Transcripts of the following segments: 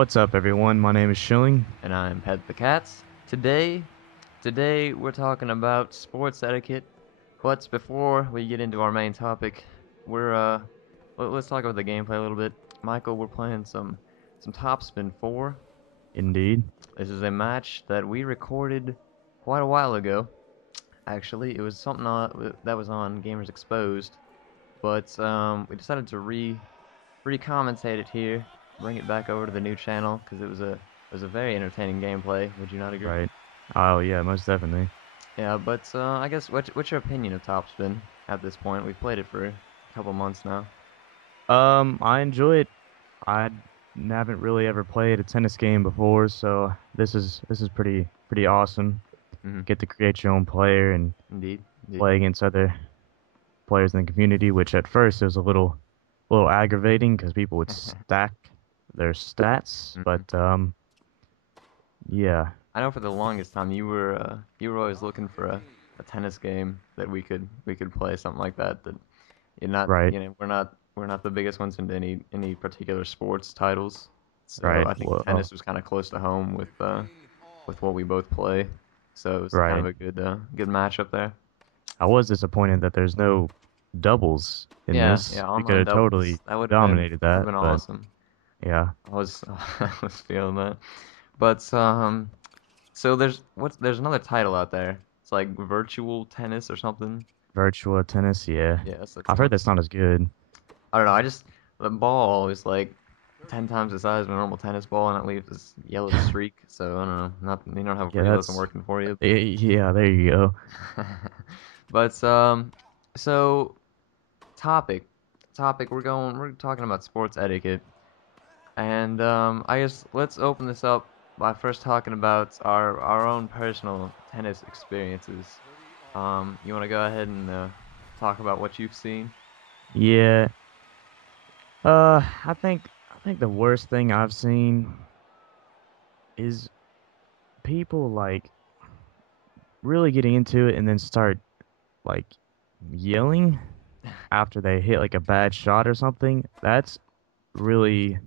What's up, everyone? My name is Schilling. And I'm Pet the Cats. Today we're talking about sports etiquette. But before we get into our main topic, we're let's talk about the gameplay a little bit. Michael, we're playing some Topspin 4. Indeed. This is a match that we recorded quite a while ago. Actually, it was something that was on Gamers Exposed, but we decided to re-commentate it here, bring it back over to the new channel because it was a very entertaining gameplay. Would you not agree? Right. Oh, yeah, most definitely. Yeah, but I guess what's your opinion of Topspin at this point? We've played it for a couple months now. I enjoy it. I haven't really ever played a tennis game before, so this is pretty awesome. Hmm. Get to create your own player and Indeed, indeed. play against other players in the community, which at first it was a little aggravating because people would stack their stats, Hmm. but yeah, I know for the longest time you were always looking for a tennis game that we could play something like that. That you're not right, we're not the biggest ones into any particular sports titles. So right. I think Well, tennis was kind of close to home with what we both play. So it was kind of right. a good matchup there. I was disappointed that there's no doubles in Yeah, this. yeah, We could online have totally doubles. That dominated would have that, been but awesome. yeah, I was I was feeling that. But so there's another title out there. It's like virtual tennis or something. virtual tennis, yeah. Yeah, so I've heard that's not as good. I don't know. The ball is like 10 times the size of a normal tennis ball, and it leaves this yellow streak. So I don't know. Not you don't have a Yeah, free listen working for you. yeah, there you go. But so topic topic we're talking about sports etiquette. And I guess let's open this up by first talking about our own personal tennis experiences. You want to go ahead and talk about what you've seen? Yeah, I think the worst thing I've seen is people like really getting into it and then start like yelling after they hit like a bad shot or something. That's really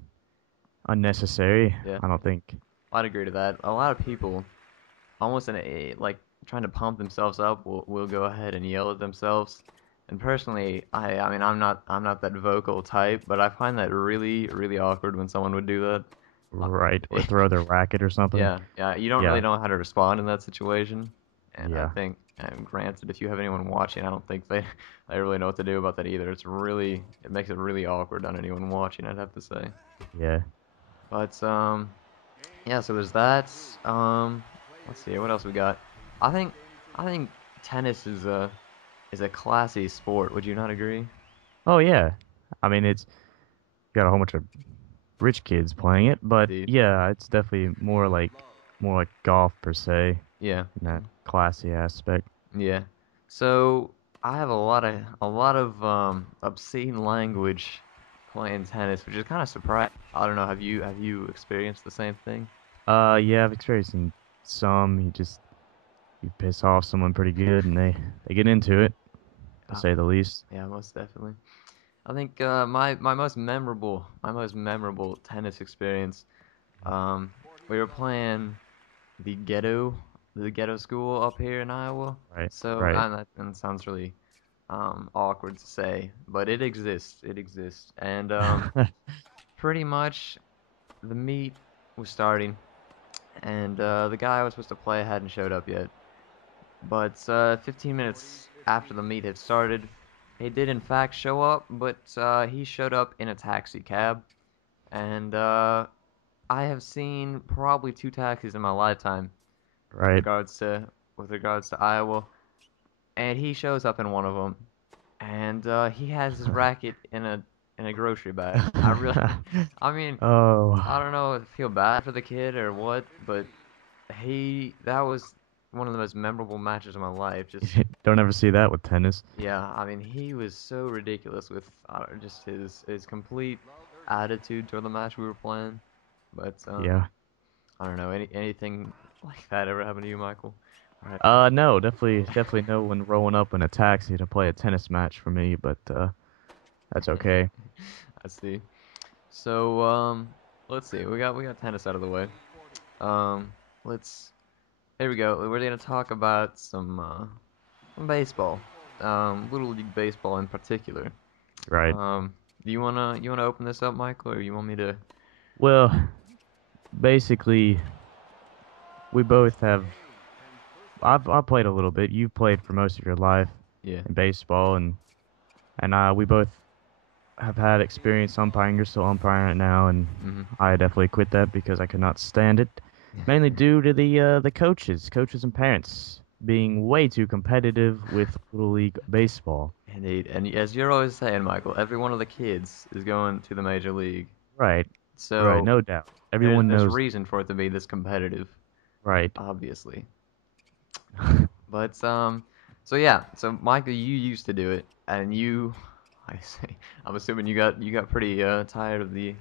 unnecessary. Yeah, I don't think. I'd agree to that. A lot of people, almost in a like trying to pump themselves up, will go ahead and yell at themselves. And personally, I mean I'm not that vocal type, but I find that really awkward when someone would do that. Right, or throw their racket or something. Yeah, yeah, you don't really Yeah, know how to respond in that situation. And I yeah, think, and granted, if you have anyone watching, I don't think they really know what to do about that either. It makes it really awkward on anyone watching, I'd have to say. yeah. But, yeah, so there's that. Um, let's see, what else we got? I think, I think tennis is a classy sport. Would you not agree? Oh yeah. I mean, it's got a whole bunch of rich kids playing it, but Indeed. yeah, it's definitely more like golf per se Yeah. in that classy aspect. Yeah. So I have a lot of obscene language playing tennis, which is kind of surprising. I don't know. Have you experienced the same thing? Yeah, I've experienced some. You piss off someone pretty good, and they get into it, to Uh, say the least. yeah, most definitely. I think my most memorable tennis experience. Um, we were playing the ghetto the ghetto school up here in Iowa. Right, So right. and it sounds really awkward to say, but it exists. It exists, and pretty much the meet was starting, and the guy I was supposed to play hadn't showed up yet. But 15 minutes after the meet had started, he did in fact show up, but he showed up in a taxi cab, and I have seen probably two taxis in my lifetime with Right. regards to with regards to Iowa, and he shows up in one of them, and he has his racket in a grocery bag. I really, I mean, Oh, I don't know if I feel bad for the kid or what, but that was one of the most memorable matches of my life. Just don't ever see that with tennis. yeah, I mean, he was so ridiculous with just his complete attitude toward the match we were playing. But Yeah. I don't know anything like that ever happened to you, Michael? Right. No, definitely no one rolling up in a taxi to play a tennis match for me, but that's okay. I see. So let's see. We got tennis out of the way. Um, let's. Here we go. We're gonna talk about some baseball. Little league baseball in particular. Right. Do you wanna open this up, Michael, or you want me to? Well, basically, we both have. I've played a little bit. You've played for most of your life Yeah. in baseball, and we both have had experience umpiring. You're still umpiring right now, and Mhm. I definitely quit that because I could not stand it, mainly due to the coaches and parents being way too competitive with little league baseball. Indeed, and as you're always saying, Michael, every one of the kids is going to the major league, Right, right, so no doubt. there's Everyone there's knows. reason for it to be this competitive, Right. obviously. But so yeah, so Michael, you used to do it, and I say, I'm assuming you got pretty tired of the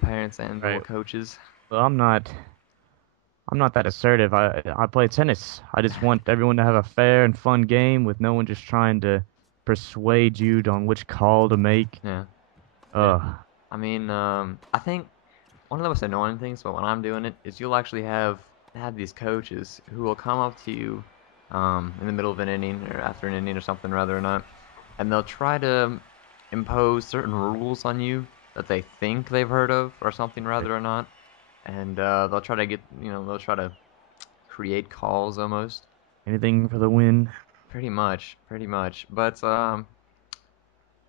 parents and or Right. coaches. Well, I'm not that assertive. I play tennis. I just want everyone to have a fair and fun game with no one just trying to persuade you on which call to make. Yeah, yeah. Ugh. I mean, I think one of the most annoying things about when I'm doing it is you'll actually have these coaches who will come up to you in the middle of an inning or after an inning or something rather or not, and they'll try to impose certain rules on you that they think they've heard of or something Right. rather or not, and they'll try to they'll try to create calls almost, Anything for the win. pretty much. But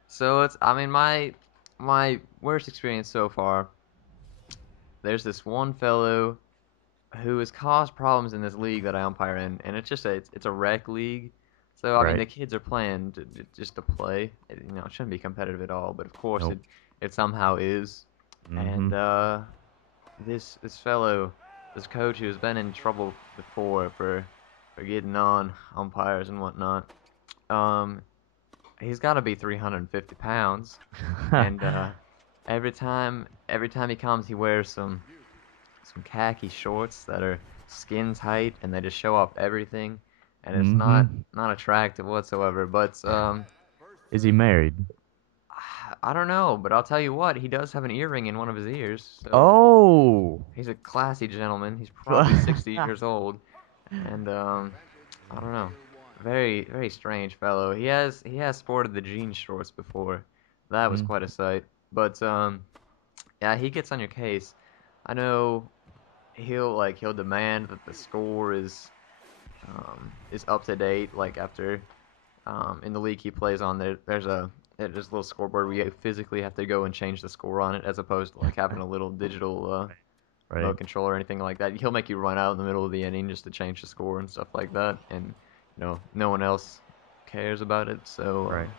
so it's I mean my worst experience so far. There's this one fellow who has caused problems in this league that I umpire in, and it's a rec league. So I mean Right. the kids are playing just to play. It shouldn't be competitive at all, but of course Nope. it somehow is. Mm-hmm. And this fellow, this coach who's been in trouble before for getting on umpires and whatnot. Um, he's got to be 350 pounds, and every time he comes, he wears some khaki shorts that are skin tight, and they just show off everything, and it's Mm-hmm. not attractive whatsoever. But Is he married? I don't know, but I'll tell you what, he does have an earring in one of his ears, so Oh. he's a classy gentleman. He's probably 60 years old, and I don't know, very strange fellow. He has sported the jean shorts before. That was Mm, quite a sight. But yeah, he gets on your case. I know he'll demand that the score is up to date. Like after in the league he plays on there's a little scoreboard where you physically have to go and change the score on it, as opposed to like having a little digital right. remote control or anything like that. He'll make you run out in the middle of the inning just to change the score and stuff like that, and no one else cares about it. So Right.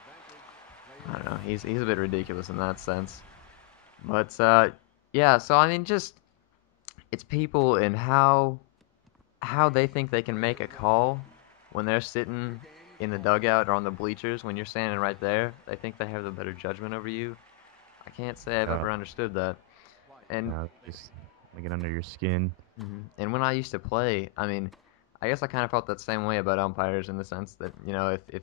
I don't know. He's a bit ridiculous in that sense. But yeah. So I mean, just it's people and how they think they can make a call when they're sitting in the dugout or on the bleachers when you're standing right there. They think they have the better judgment over you. I can't say I've Yeah. ever understood that. And Yeah. Just make it under your skin. and when I used to play, I mean, I guess I kind of felt that same way about umpires in the sense that if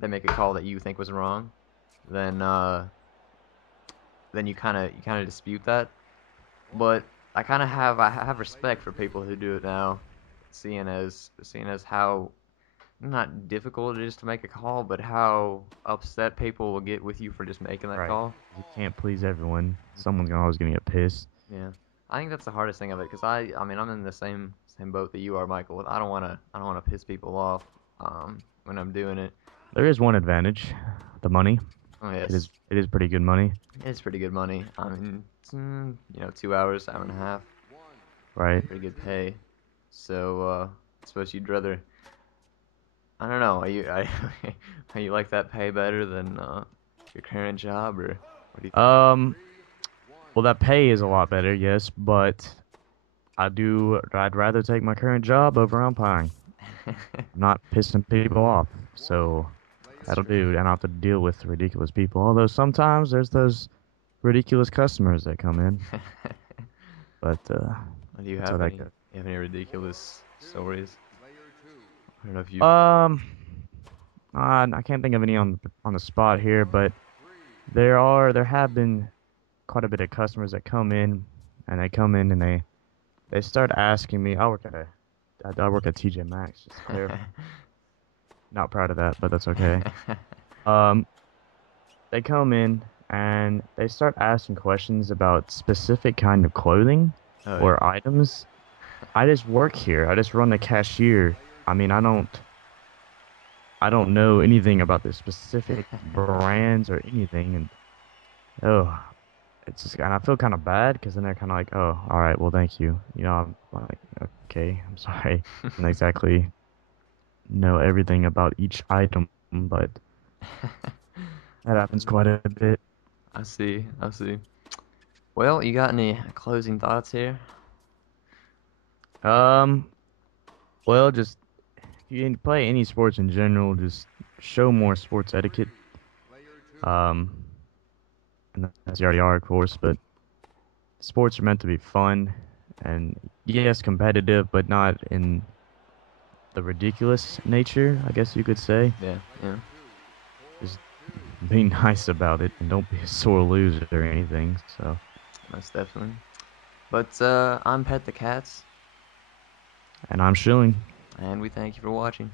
they make a call that you think was wrong, then you kind of dispute that. But I have respect for people who do it now, seeing as how not difficult it is to make a call, but how upset people will get with you for just making that Right. call. You can't please everyone. hmm Someone's always gonna get pissed. Yeah, I think that's the hardest thing of it because I mean I'm in the same boat that you are, Michael. I don't wanna piss people off when I'm doing it. There is one advantage, the money. Oh It is yes, it is pretty good money. it's pretty good money. I mean, 2 hours, hour and a half, Right. pretty good pay. So I suppose you'd rather. I don't know. Are you like that pay better than your current job, or what do you think? Um. Well, that pay is a lot better, yes, but I'd rather take my current job over umpiring. I'm not pissing people off, so That's that'll true. do. And I don't have to deal with ridiculous people. Although sometimes there's those ridiculous customers that come in, but Do you that's how have that any goes. you have any ridiculous stories? I don't know if you've. Um, I can't think of any on the spot here, but there have been quite a bit of customers that come in. and they come in and they start asking me. I work at TJ Maxx, just to clarify. Not proud of that, but that's okay. Um, they come in and they start asking questions about specific kind of clothing Oh yeah. or items. I just work here. I just run the cashier. I mean, I don't know anything about the specific brands or anything, and oh, it's just, and I feel kind of bad because then they're kind of like, oh, all right, well, thank you. I'm like, okay, I'm sorry, don't exactly know everything about each item, but that happens quite a bit. I see. I see. Well, you got any closing thoughts here? Um, well, just if you play any sports in general, just show more sports etiquette. Um, and as you already are, of course, but sports are meant to be fun and yes, competitive, but not in the ridiculous nature, I guess you could say. Yeah, yeah, Just be nice about it and don't be a sore loser or anything. So, most definitely. But I'm Pet the Cats, and I'm shilling. and we thank you for watching.